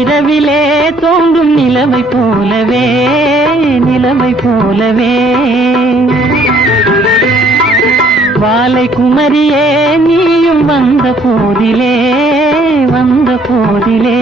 இரவிலே தோன்றும் நிலவை போலவே நிலவை போலவே வாலை குமரியே நீயும் வந்த போதிலே வந்த போதிலே